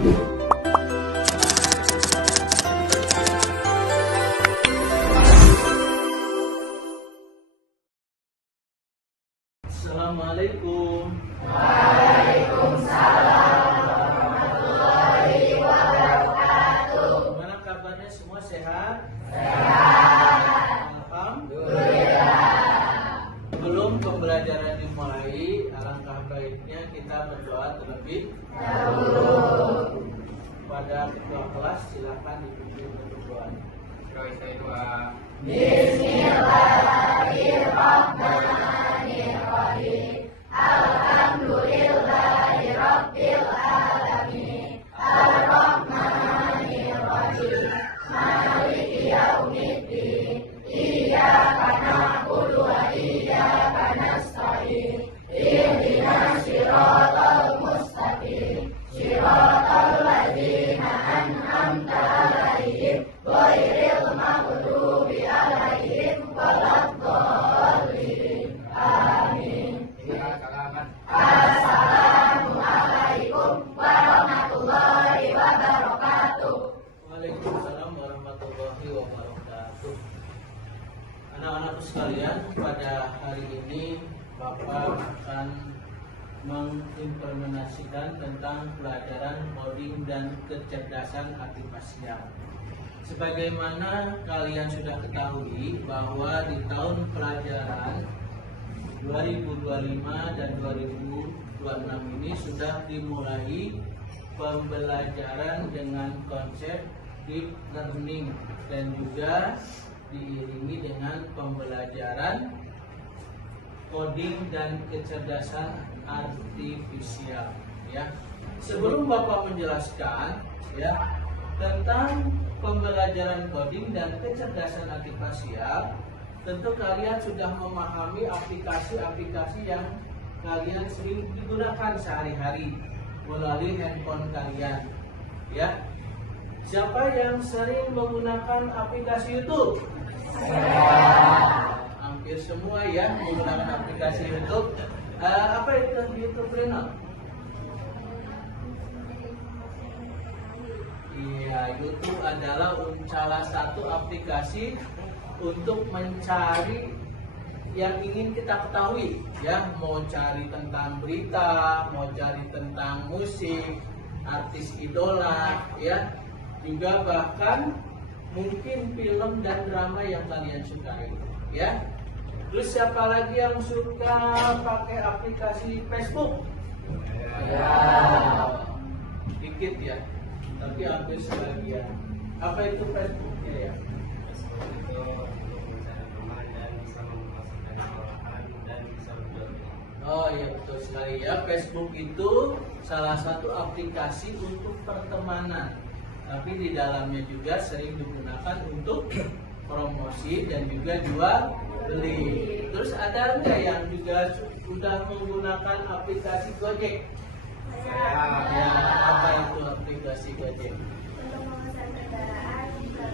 Assalamualaikum. Waalaikumsalam warahmatullahi wabarakatuh. Gimana kabarnya, semua sehat? Sehat. Alhamdulillah. Sebelum pembelajaran dimulai, alangkah baiknya kita berdoa terlebih dahulu. Pada ketua kelas silakan dipimpin berdoa. Bismillahirrahmanirrahim. Alhamdulillahirabbil alamin. Arrahmanirrahim. Maliki yaumiddin. Iyyaka na'budu wa iyyaka nasta'in. Ihdinas siratal mustaqim. Siratal ladzina an'amta 'alaihim ghairil maghdubi 'alaihim waladdallin. Amin. Assalamualaikum warahmatullahi wabarakatuh. Waalaikumsalam warahmatullahi wabarakatuh. Anak-anakku sekalian, pada hari ini Bapak akan mengimplementasikan tentang pelajaran coding dan kecerdasan artifisial. Sebagaimana kalian sudah ketahui bahwa di tahun pelajaran 2025 dan 2026 ini sudah dimulai pembelajaran dengan konsep deep learning dan juga diiringi dengan pembelajaran coding dan kecerdasan artifisial, ya. Sebelum Bapak menjelaskan, ya, tentang pembelajaran coding dan kecerdasan artifisial, tentu kalian sudah memahami aplikasi-aplikasi yang kalian sering digunakan sehari-hari melalui handphone kalian, ya. Siapa yang sering menggunakan aplikasi YouTube? Hampir semua ya menggunakan aplikasi YouTube. Apa itu YouTube, Rino? Iya, YouTube adalah salah satu aplikasi untuk mencari yang ingin kita ketahui, ya. Mau cari tentang berita, mau cari tentang musik, artis idola, ya. Juga bahkan mungkin film dan drama yang kalian sukai, ya. Terus siapa lagi yang suka pakai aplikasi Facebook? Ya, dikit ya, tapi hampir sebagian. Apa itu Facebooknya, ya? Facebook itu untuk mencari teman dan bisa memasukkan sekolahan dan bisa berjual. Oh iya, betul sekali ya. Facebook itu salah satu aplikasi untuk pertemanan, tapi di dalamnya juga sering digunakan untuk promosi dan juga jual beli. Terus ada nggak yang juga sudah menggunakan aplikasi Gojek? Ya, apa itu aplikasi Gojek? Untuk memesan kendaraan ke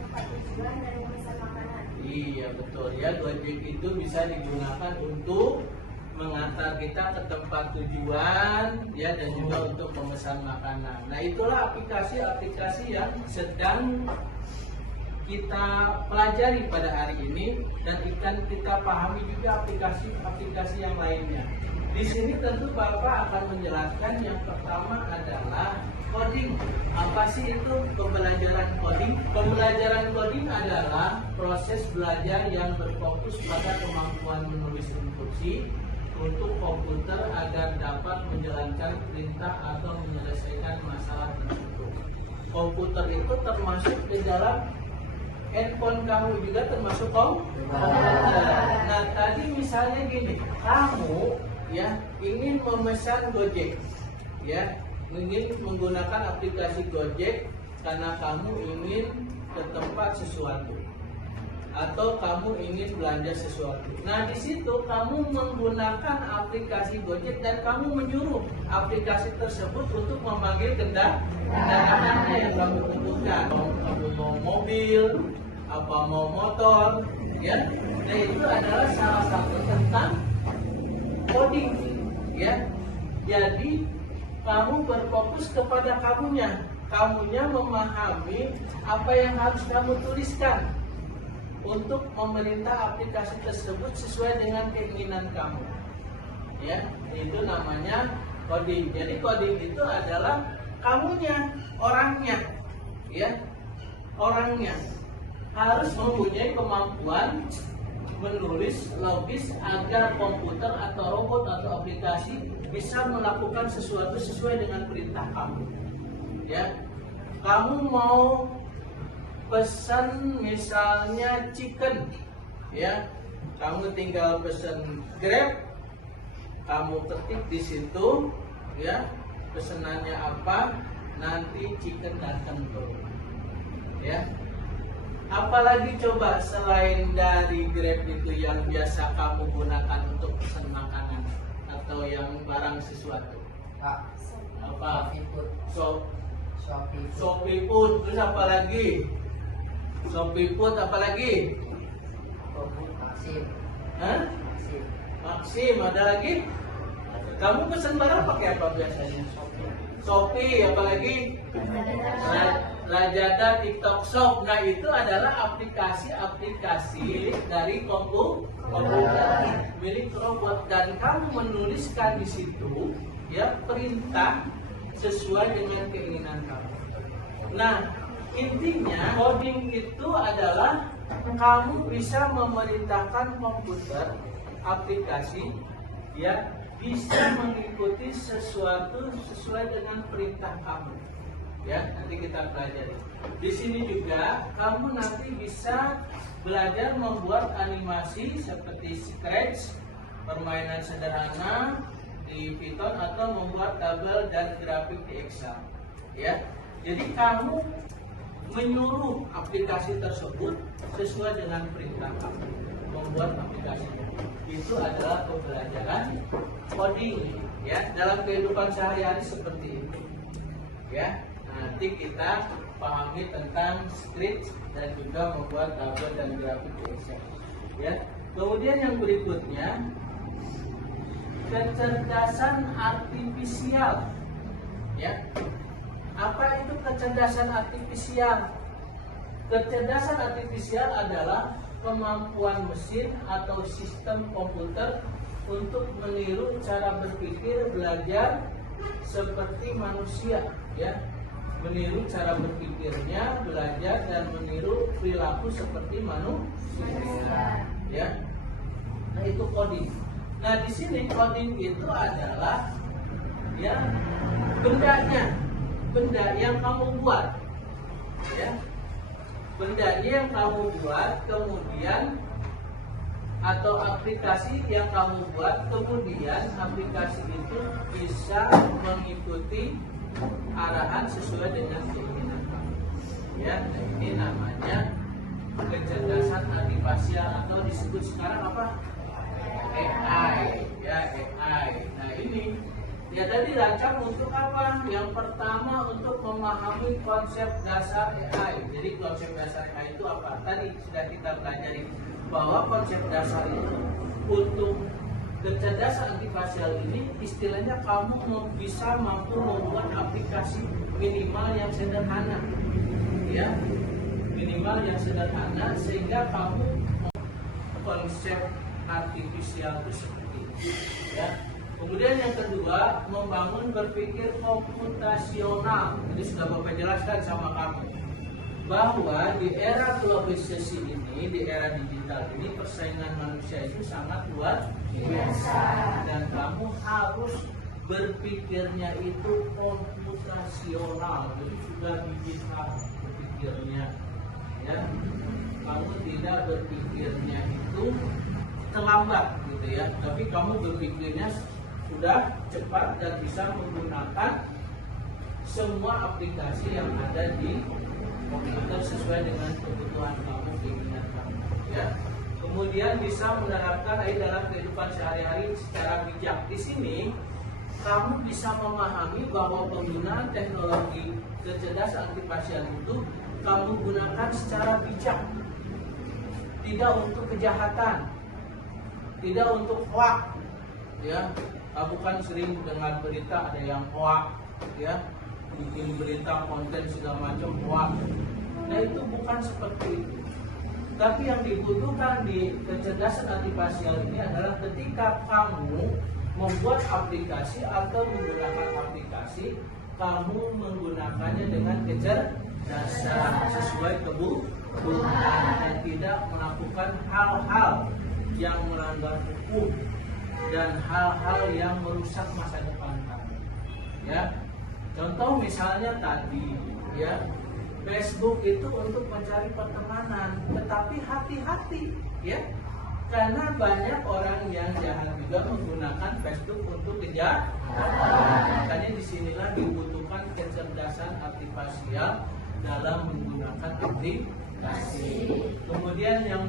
tempat tujuan dan memesan makanan. Iya, betul ya. Gojek itu bisa digunakan untuk mengantar kita ke tempat tujuan, ya, dan juga untuk memesan makanan. Nah, itulah aplikasi-aplikasi yang sedang kita pelajari pada hari ini, dan kita pahami juga aplikasi-aplikasi yang lainnya. Di sini tentu Bapak akan menjelaskan yang pertama adalah coding. Apa sih itu pembelajaran coding? Pembelajaran coding adalah proses belajar yang berfokus pada kemampuan menulis instruksi untuk komputer agar dapat menjalankan perintah atau menyelesaikan masalah tertentu. Komputer itu termasuk di dalam handphone kamu juga termasuk komputer. Nah, tadi misalnya gini, kamu ya ingin memesan Gojek, ya, ingin menggunakan aplikasi Gojek karena kamu ingin ke tempat sesuatu atau kamu ingin belanja sesuatu. Nah, di situ kamu menggunakan aplikasi Gojek dan kamu menyuruh aplikasi tersebut untuk memanggil kendaraannya yang kamu tentukan. Kamu mau mobil, apa mau motor, ya. Nah, itu adalah salah satu tentang coding, ya. Jadi kamu berfokus kepada kamunya. Kamunya memahami apa yang harus kamu tuliskan untuk memerintah aplikasi tersebut sesuai dengan keinginan kamu. Ya, itu namanya coding. Jadi coding itu adalah kamunya, orangnya, ya, orangnya harus mempunyai kemampuan menulis logis agar komputer atau robot atau aplikasi bisa melakukan sesuatu sesuai dengan perintah kamu. Ya, kamu mau pesan misalnya chicken, ya, kamu tinggal pesan Grab, kamu ketik di situ, ya, pesenannya apa, nanti chicken datang tuh, ya. Apalagi coba selain dari Grab itu yang biasa kamu gunakan untuk pesan makanan atau yang barang sesuatu? Pak, Apa? Shopee Shopee Food, terus apa lagi? Shopee Food apa lagi? Maxim Hah? Maxim, ada lagi? Kamu pesan barang pakai apa biasanya? Shopee, apa lagi? Lazada, TikTok Shop. Nah, itu adalah aplikasi-aplikasi dari komputer milik robot, dan kamu menuliskan di situ, ya, perintah sesuai dengan keinginan kamu. Nah, intinya coding itu adalah kamu bisa memerintahkan komputer, aplikasi, ya, bisa mengikuti sesuatu sesuai dengan perintah kamu. Ya, nanti kita pelajari. Di sini juga kamu nanti bisa belajar membuat animasi seperti Scratch, permainan sederhana di Python, atau membuat tabel dan grafik di Excel. Ya, jadi kamu menyuruh aplikasi tersebut sesuai dengan perintah kamu membuat aplikasi. Itu adalah pembelajaran coding, ya, dalam kehidupan sehari-hari seperti itu. Ya, nanti kita pahami tentang script dan juga membuat tabel dan grafik di Excel. Ya, kemudian yang berikutnya, kecerdasan artifisial. Ya, apa itu kecerdasan artifisial? Kecerdasan artifisial adalah kemampuan mesin atau sistem komputer untuk meniru cara berpikir, belajar seperti manusia, ya, meniru cara berpikirnya, belajar dan meniru perilaku seperti manusia, ya. Nah, itu coding. Nah, di sini coding itu adalah, ya, bendanya, benda yang kamu buat, ya, bendanya yang kamu buat, kemudian atau aplikasi yang kamu buat, kemudian aplikasi itu bisa mengikuti arahan sesuai dengan keinginan kamu. Ya, ini namanya kecerdasan artifisial atau disebut sekarang apa? AI, ya, AI. Nah, ini ya tadi dirancang untuk apa? Yang pertama untuk memahami konsep dasar AI. Jadi konsep dasar AI itu apa? Tadi sudah kita pelajari bahwa konsep dasar itu untuk kecerdasan artifisial ini istilahnya kamu bisa mampu membuat aplikasi minimal yang sederhana, ya, minimal yang sederhana, sehingga kamu konsep artifisial itu seperti itu, ya. Kemudian yang kedua, membangun berpikir komputasional. Jadi sudah Bapak jelaskan sama kamu bahwa di era globalisasi ini, di era digital ini, persaingan manusia itu sangat luar biasa, dan kamu harus berpikirnya itu komputasional. Jadi sudah digital berpikirnya, ya. Kamu tidak berpikirnya itu terlambat, gitu ya, tapi kamu berpikirnya sudah cepat dan bisa menggunakan semua aplikasi yang ada di komputer sesuai dengan kebutuhan kamu, keinginan kamu, ya. Kemudian bisa menerapkan dalam kehidupan sehari-hari secara bijak. Di sini kamu bisa memahami bahwa penggunaan teknologi kecerdasan artifisial itu kamu gunakan secara bijak, tidak untuk kejahatan, tidak untuk hoax, ya. Kamu kan sering dengar berita ada yang hoax, ya, bikin berita konten segala macam hoax. Nah itu bukan seperti itu. Tapi yang dibutuhkan di kecerdasan artifisial ini adalah ketika kamu membuat aplikasi atau menggunakan aplikasi, kamu menggunakannya dengan kecerdasan sesuai kebutuhan dan tidak melakukan hal-hal yang melanggar hukum dan hal-hal yang merusak masa depan kamu. Ya, contoh misalnya tadi, ya, Facebook itu untuk mencari pertemanan, tetapi hati-hati, ya, karena banyak orang yang jahat juga menggunakan Facebook untuk kejahatan. Makanya disinilah dibutuhkan kecerdasan artifisial dalam menggunakan aplikasi. Kemudian yang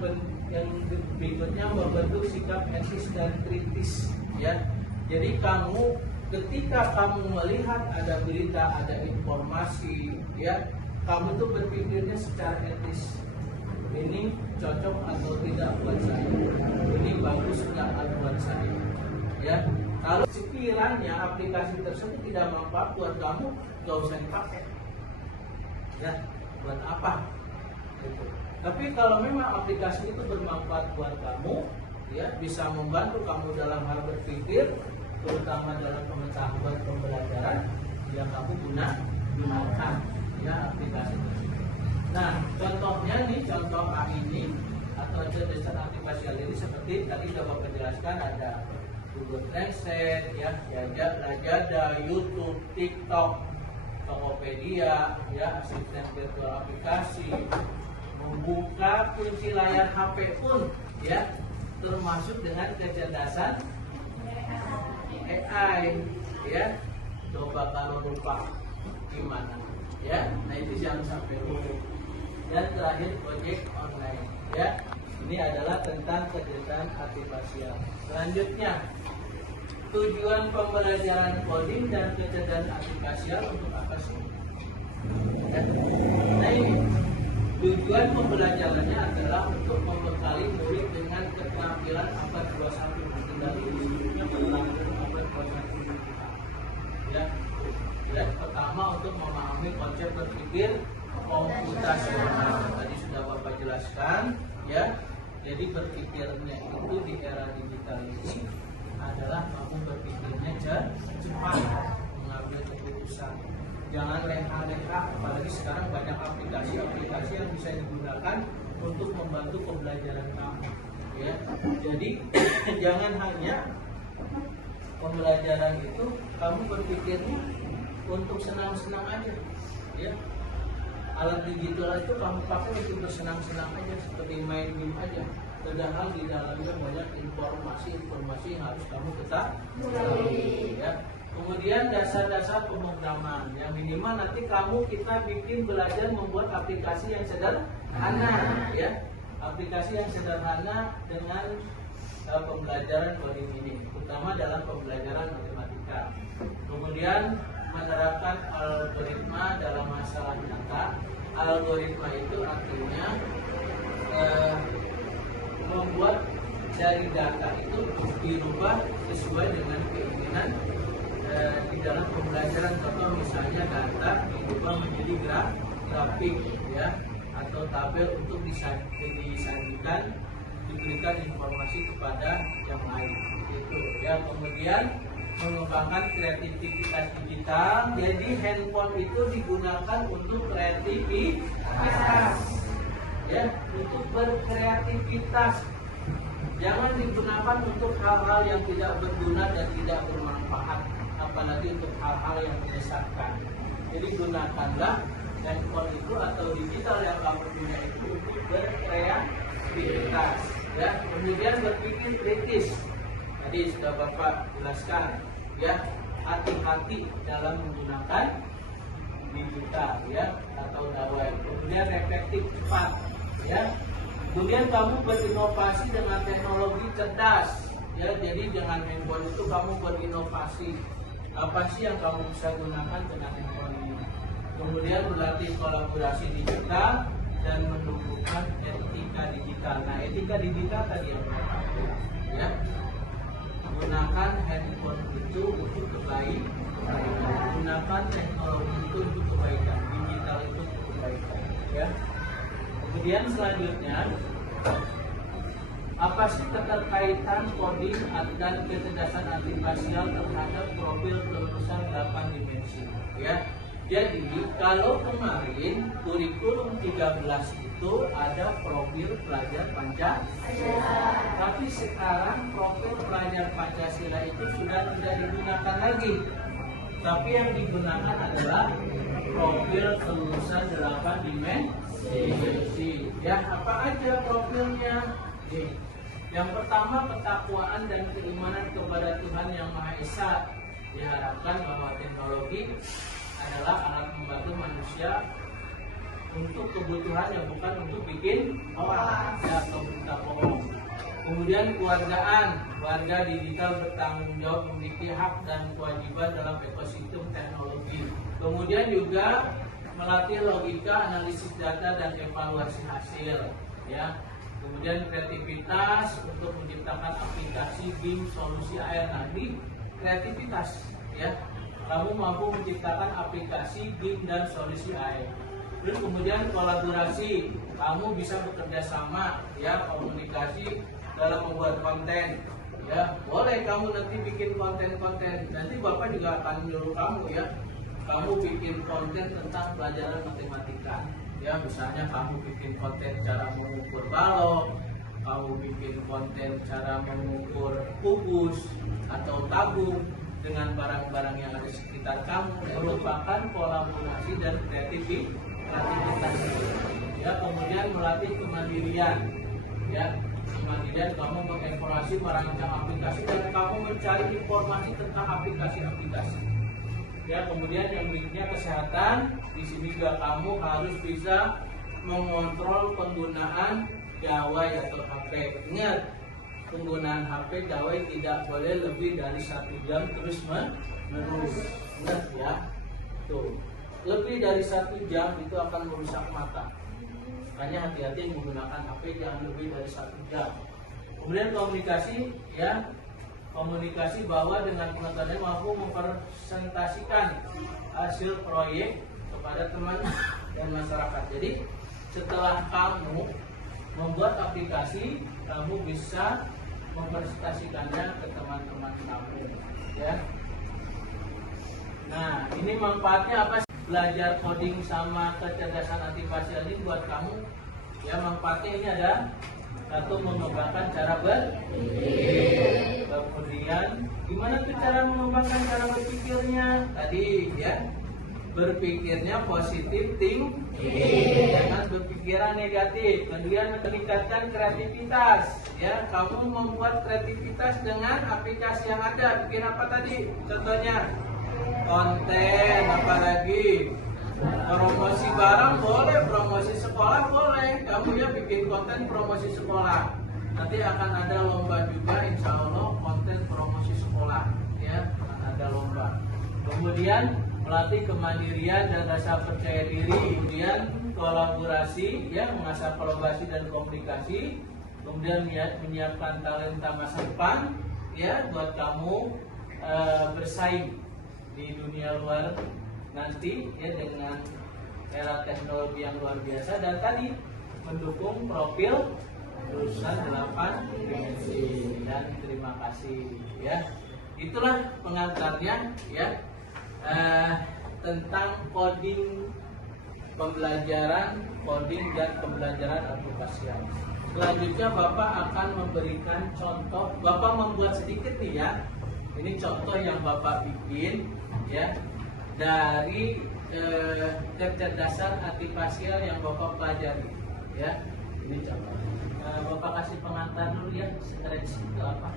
berikutnya membentuk sikap etis dan kritis, ya. Jadi kamu ketika kamu melihat ada berita, ada informasi, ya, kamu tuh berpikirnya secara etis. Ini cocok atau tidak buat saya? Ini bagus nggak buat saya? Ya, kalau sekiranya aplikasi tersebut tidak manfaat buat kamu, nggak usah dipakai. Ya, buat apa? Gitu. Tapi kalau memang aplikasi itu bermanfaat buat kamu, ya, bisa membantu kamu dalam hal berpikir, terutama dalam pengetahuan pembelajaran, ya kamu gunakan, ya, aplikasi tersebut. Nah, contohnya nih, contoh A ini atau kecerdasan artifisial ini seperti tadi sudah Bapak jelaskan, ada Google Translate, ya, Lazada, YouTube, TikTok, Tokopedia, ya, asisten virtual aplikasi, membuka kunci layar HP pun, ya, termasuk dengan kecerdasan AI, ya. Coba kalau lupa gimana, ya. Nah itu jangan sampai lupa. Dan terakhir ojek online, ya. Ini adalah tentang kecerdasan artifisial. Selanjutnya, tujuan pembelajaran coding dan kecerdasan artifisial untuk apa sih? Ya. Nah ini tujuan pembelajarannya adalah untuk membekali murid dengan keterampilan abad 21 dari sebelumnya berlangsung abad 21. Ya. Ya, pertama untuk memahami konsep berpikir komputasional. Tadi sudah Bapak jelaskan, ya. Jadi berpikirnya itu di era digital ini adalah kamu berpikirnya cepat, mengambil keputusan. Jangan leha-leha, apalagi sekarang banyak aplikasi-aplikasi yang bisa digunakan untuk membantu pembelajaran kamu. Ya. Jadi jangan hanya pembelajaran itu kamu berpikirnya untuk senang-senang aja, ya. Alat digital itu kamu pakai untuk bersenang-senang aja, seperti main game aja. Padahal di dalamnya banyak informasi yang harus kamu ketahui, ya. Kemudian dasar-dasar pemrograman, yang minimal nanti kita bikin belajar membuat aplikasi yang sederhana, ya. Aplikasi yang sederhana dengan pembelajaran coding ini, terutama dalam pembelajaran matematika. Kemudian menerapkan algoritma dalam masalah nyata. Algoritma itu artinya membuat dari data itu dirubah sesuai dengan keinginan di dalam pembelajaran. Contoh misalnya data dirubah menjadi grafik, ya, atau tabel untuk disajikan, diberikan informasi kepada yang lain. Itu, ya. Kemudian mengembangkan kreativitas digital. Jadi handphone itu digunakan untuk kreativitas, ya, untuk berkreativitas. Jangan digunakan untuk hal-hal yang tidak berguna dan tidak bermanfaat, apalagi untuk hal-hal yang menyesatkan. Jadi gunakanlah handphone itu atau digital yang kamu punya itu untuk berkreativitas, ya. Kemudian berpikir kritis. Tadi sudah Bapak jelaskan, ya, hati-hati dalam menggunakan digital, ya, atau dawai. Kemudian reflektif cepat, ya. Kemudian kamu berinovasi dengan teknologi cerdas, ya. Jadi dengan handphone itu kamu berinovasi. Apa sih yang kamu bisa gunakan dengan handphone ini? Kemudian berlatih kolaborasi digital dan menumbuhkan etika digital. Nah, etika digital tadi yang pertama, ya. gunakan handphone itu untuk kebaikan, gunakan teknologi itu untuk kebaikan, digital itu untuk kebaikan, ya. Kemudian selanjutnya, apa sih keterkaitan coding dan kecerdasan artifisial terhadap profil kelulusan 8 dimensi, ya. Jadi kalau kemarin kurikulum 13 itu ada profil pelajar Pancasila, tapi sekarang profil pelajar Pancasila itu sudah tidak digunakan lagi. Tapi yang digunakan adalah profil kelulusan 8 dimensi. Ya, apa aja profilnya? Yang pertama, ketakwaan dan keimanan kepada Tuhan Yang Maha Esa. Diharapkan bahwa teknologi adalah alat membantu manusia untuk kebutuhannya, bukan untuk bikin orang, ya, atau berita bohong. Kemudian kewargaan, warga digital bertanggung jawab, memiliki hak dan kewajiban dalam ekosistem teknologi. Kemudian juga melatih logika, analisis data dan evaluasi hasil, ya. Kemudian kreativitas untuk menciptakan aplikasi game solusi air. Nanti kreativitas, ya, kamu mampu menciptakan aplikasi game dan solusi air. Terus kemudian kolaborasi, kamu bisa bekerja sama, ya, komunikasi dalam membuat konten, ya. Boleh kamu nanti bikin konten-konten, nanti bapak juga akan menyuruh kamu, ya, kamu bikin konten tentang pelajaran matematika, ya. Misalnya kamu bikin konten cara mengukur balok, kamu bikin konten cara mengukur kubus atau tabung dengan barang-barang yang ada di sekitar kamu, merupakan kolaborasi dan kreativitas, ya. Kemudian melatih kemandirian, ya. Kemandirian, kamu mengevaluasi, merancang aplikasi, dan kamu mencari informasi tentang aplikasi-aplikasi, ya. Kemudian yang berikutnya kesehatan. Di sini juga kamu harus bisa mengontrol penggunaan gawai atau HP. Ingat, penggunaan HP gawai tidak boleh lebih dari 1 jam terus menerus. Ingat, ya. Tuh, lebih dari 1 jam itu akan merusak mata. Makanya hati-hati menggunakan HP, jangan lebih dari 1 jam. Kemudian komunikasi, ya. Komunikasi bahwa dengan pengetahuan mampu mempresentasikan hasil proyek kepada teman dan masyarakat. Jadi setelah kamu membuat aplikasi, kamu bisa mempresentasikannya ke teman-teman kamu, ya. Nah, ini manfaatnya apa? Belajar coding sama kecerdasan artifisial ini buat kamu, ya. Manfaatnya ini ada: satu, mengembangkan cara berpikir. Kemudian gimana tuh cara mengembangkan cara berpikirnya? Tadi, ya, berpikirnya positif thinking, jangan berpikiran negatif. Kemudian meningkatkan kreativitas, ya. Kamu membuat kreativitas dengan aplikasi yang ada. Bikin apa tadi? Contohnya konten, apalagi promosi barang boleh, promosi sekolah boleh. Kamu ya bikin konten promosi sekolah. Nanti akan ada lomba juga, insya Allah, konten promosi sekolah, ya, akan ada lomba. Kemudian melatih kemandirian dan rasa percaya diri. Kemudian kolaborasi, ya, mengasah kolaborasi dan komunikasi. Kemudian menyiapkan talenta masa depan, ya, buat kamu bersaing di dunia luar nanti, ya, dengan era teknologi yang luar biasa. Dan tadi mendukung profil lulusan 8 dimensi. Dan terima kasih, ya. Itulah pengantarnya, ya, tentang coding, pembelajaran coding dan pembelajaran aplikasian. Selanjutnya Bapak akan memberikan contoh. Bapak membuat sedikit nih, ya. Ini contoh yang Bapak bikin, ya, dari kecerdasan artifisial yang Bapak pelajari, ya. Ini contoh. Bapak kasih pengantar dulu, ya, stretch itu apa?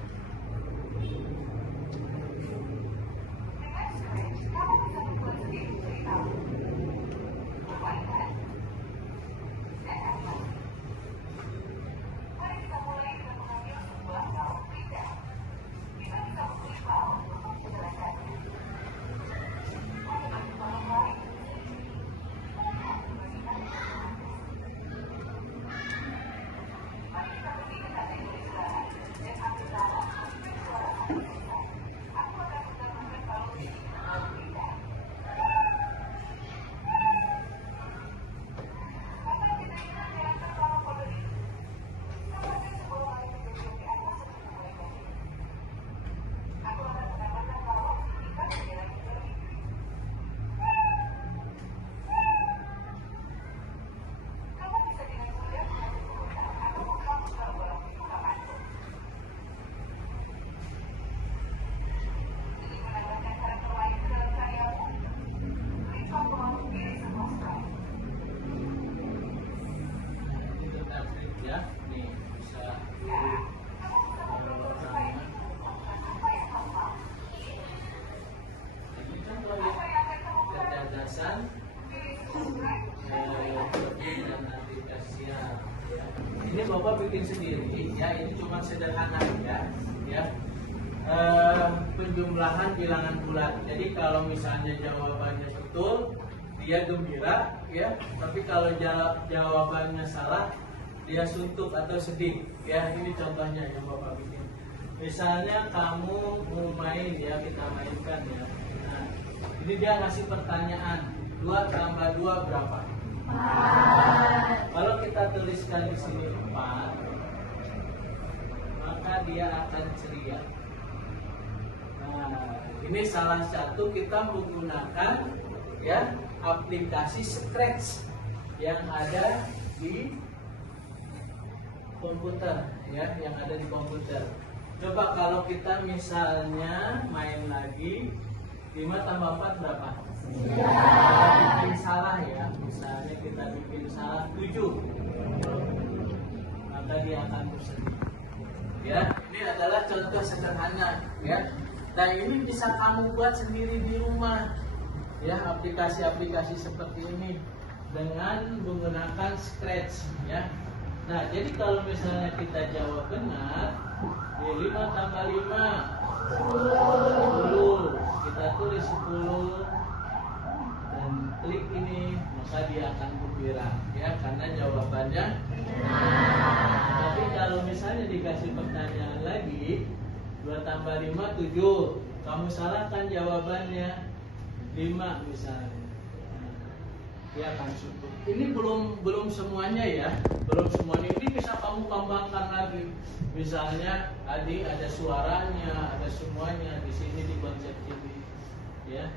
kecerdasan coding dan aplikasial. Ya. Ini Bapak bikin sendiri, ya. Ini cuma sederhana ya. Penjumlahan bilangan bulat. Jadi kalau misalnya jawabannya betul, dia gembira, ya. Tapi kalau jawabannya salah, dia suntuk atau sedih. Ya, ini contohnya yang Bapak bikin. Misalnya kamu mau main, ya, kita mainkan, ya. Nah, ini dia ngasih pertanyaan, 2 tambah 2 berapa? 4. Kalau kita tuliskan di sini 4, maka dia akan ceria. Nah, ini salah satu kita menggunakan, ya, aplikasi Scratch yang ada di komputer, ya, yang ada di komputer. Coba kalau kita misalnya main lagi, 5 tambah 4 berapa? Kita bikin salah, ya, misalnya kita bikin salah 7, maka dia akan bersedih. Ya, ini adalah contoh sederhana, ya. Nah, ini bisa kamu buat sendiri di rumah, ya, aplikasi-aplikasi seperti ini dengan menggunakan Scratch, ya. Nah, jadi kalau misalnya kita jawab benar, 5 tambah 5 10, kita tulis 10 dan klik ini, maka dia akan gembira, ya, karena jawabannya benar. Tapi kalau misalnya dikasih pertanyaan lagi, 2 tambah 5 7, kamu salahkan jawabannya 5 misalnya, dia akan suntuk. Ini belum semuanya, ya, belum semuanya. Ini bisa kamu kembangkan lagi. Misalnya tadi ada suaranya, ada semuanya di sini di konsep ini, ya.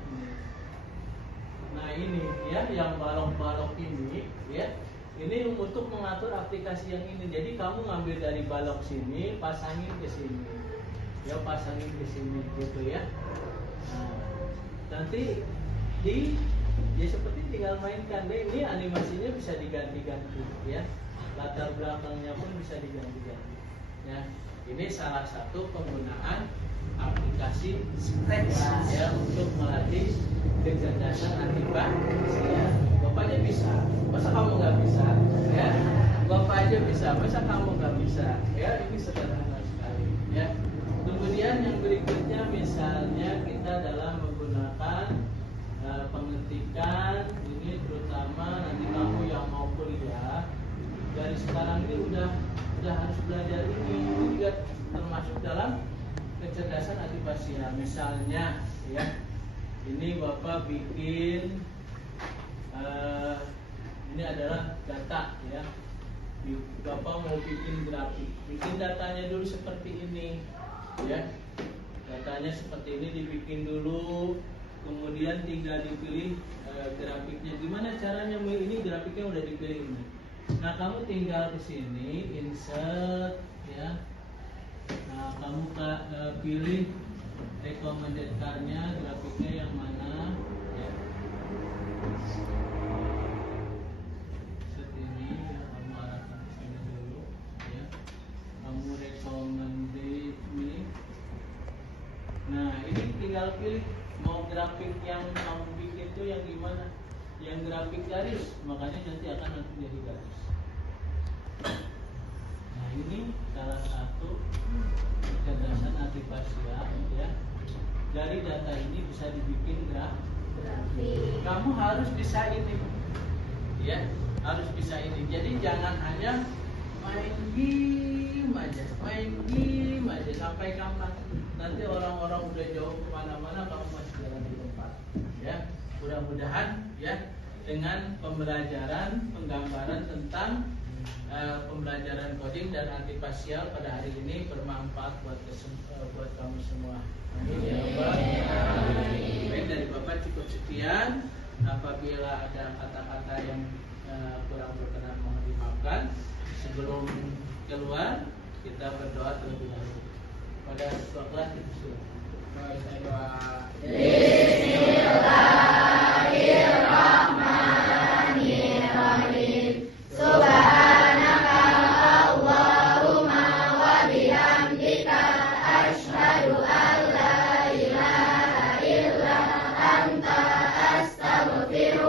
Nah, ini, ya, yang balok-balok ini, ya, ini untuk mengatur aplikasi yang ini. Jadi kamu ngambil dari balok sini, pasangin ke sini, ya, pasangin ke sini, gitu, ya. Nah, nanti ya seperti tinggal mainkan deh. Ini animasinya bisa diganti-ganti, ya, latar belakangnya pun bisa diganti-ganti, ya. Ini salah satu penggunaan aplikasi Scratch, ya, untuk melatih kecerdasan artifisial. Ya. Bapaknya bisa, masa kamu nggak bisa, ya? Bapak aja bisa, masa kamu nggak bisa, ya? Ini sederhana sekali, ya. Kemudian yang berikutnya, misalnya kita dalam menggunakan pengetikan ini, terutama nanti kamu yang mau kuliah, dari sekarang ini udah harus belajar ini juga termasuk dalam kecerdasan artifisial. Misalnya, ya, ini Bapak bikin ini adalah data, ya. Bapak mau bikin grafik, bikin datanya dulu seperti ini, ya. Datanya seperti ini dibikin dulu. Kemudian tinggal dipilih grafiknya. Gimana caranya? Ini grafiknya udah dipilih ini. Nah, kamu tinggal ke sini, insert, ya. Nah, kamu pilih recommended car-nya, grafiknya yang mana, ya. Set ini, ya, kamu arahkan ke sini dulu, ya. Kamu recommended ini. Nah, ini tinggal pilih mau grafik yang kamu bikin itu yang gimana? Yang grafik garis, makanya nanti akan jadi garis. Nah, ini salah satu kecerdasan artifisial, ya. Dari data ini bisa dibikin grafik. Kamu harus bisa ini, ya, harus bisa ini. Jadi jangan hanya main game aja sampai kapan? Nanti orang-orang udah jauh kemana-mana, kamu masih jalan di tempat, ya. Mudah-mudahan, ya, dengan pembelajaran penggambaran tentang pembelajaran coding dan artifisial pada hari ini bermanfaat buat kamu semua. Amin, ya Allah. Dari Bapak cukup sekian. Apabila ada kata-kata yang kurang berkenan, mohon dimaafkan. Sebelum keluar, kita berdoa terlebih dahulu. Pada suatu kelas kita sudah. Baik, saya doa. Bismillahirrahmanirrahim. Subhanaka Allahumma wa bihamdika asyhadu an la ilaha illa anta astaghfiruka